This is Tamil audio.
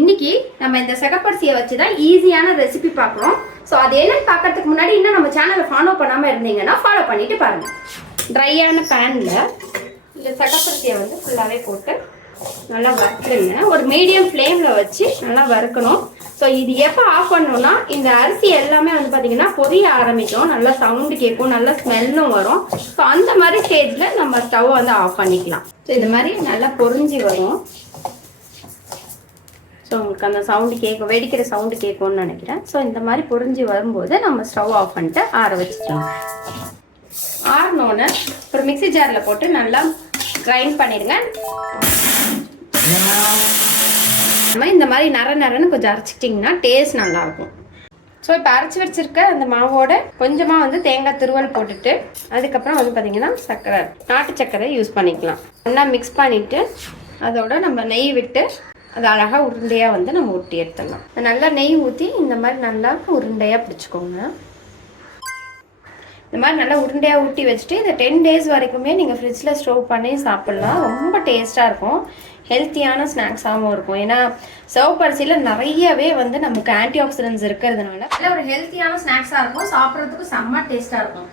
இன்னைக்கு நம்ம இந்த சிகப்பரிசியை வச்சு தான் ஈஸியான ரெசிபி பார்க்குறோம். ஸோ அது என்னன்னு பார்க்கறதுக்கு முன்னாடி இன்னும் நம்ம சேனலை ஃபாலோ பண்ணாமல் இருந்தீங்கன்னா ஃபாலோ பண்ணிட்டு பாருங்க. ட்ரையான பேனில் இந்த சிகப்பரிசியை வந்து ஃபுல்லாகவே போட்டு நல்லா வறுத்துருங்க. ஒரு மீடியம் ஃப்ளேமில் வச்சு நல்லா வறுக்கணும். ஸோ இது எப்போ ஆஃப் பண்ணணும்னா இந்த அரிசி எல்லாமே வந்து பார்த்தீங்கன்னா பொரிய ஆரம்பிக்கும், நல்லா சவுண்டு கேட்கும், நல்லா ஸ்மெல்லும் வரும். ஸோ அந்த மாதிரி ஸ்டேஜில் நம்ம ஸ்டவ் வந்து ஆஃப் பண்ணிக்கலாம். ஸோ இது மாதிரி நல்லா பொரிஞ்சு வரும். ஸோ உங்களுக்கு அந்த சவுண்டு கேட்கும், வெடிக்கிற சவுண்டு கேட்கும்னு நினைக்கிறேன். ஸோ இந்த மாதிரி பொரிஞ்சு வரும்போது நம்ம ஸ்டவ் ஆஃப் பண்ணிட்டு ஆற வச்சுக்கலாம். ஆறினோன்னு ஒரு மிக்ஸி ஜாரில் போட்டு நல்லா கிரைண்ட் பண்ணிடுங்க. இந்த மாதிரி நரன்னு கொஞ்சம் அரைச்சிட்டிங்கன்னா டேஸ்ட் நல்லாயிருக்கும். ஸோ இப்போ அரைச்சி வச்சிருக்க அந்த மாவோட கொஞ்சமாக வந்து தேங்காய் துருவல் போட்டுட்டு அதுக்கப்புறம் வந்து பார்த்திங்கன்னா சர்க்கரை, நாட்டு சர்க்கரை யூஸ் பண்ணிக்கலாம். நல்லா மிக்ஸ் பண்ணிவிட்டு அதோட நம்ம நெய் விட்டு அது அழகாக உருண்டையாக வந்து நம்ம ஊட்டி எடுத்துடலாம். நல்லா நெய் ஊற்றி இந்த மாதிரி நல்லா உருண்டையாக பிடிச்சிக்கோங்க. இந்த மாதிரி நல்லா உருண்டையாக ஊட்டி வச்சுட்டு இந்த 10 days வரைக்குமே நீங்கள் ஃப்ரிட்ஜில் ஸ்டோர் பண்ணி சாப்பிட்லாம். ரொம்ப டேஸ்ட்டாக இருக்கும், ஹெல்த்தியான ஸ்நாக்ஸாகவும் இருக்கும். ஏன்னா சிவப்பரிசியில் நிறையவே வந்து நமக்கு ஆன்டி ஆக்சிடென்ட்ஸ் இருக்கிறதுனால நல்ல ஒரு ஹெல்த்தியான ஸ்நாக்ஸாக இருக்கும். சாப்பிட்றதுக்கு செம்ம டேஸ்ட்டாக இருக்கும்.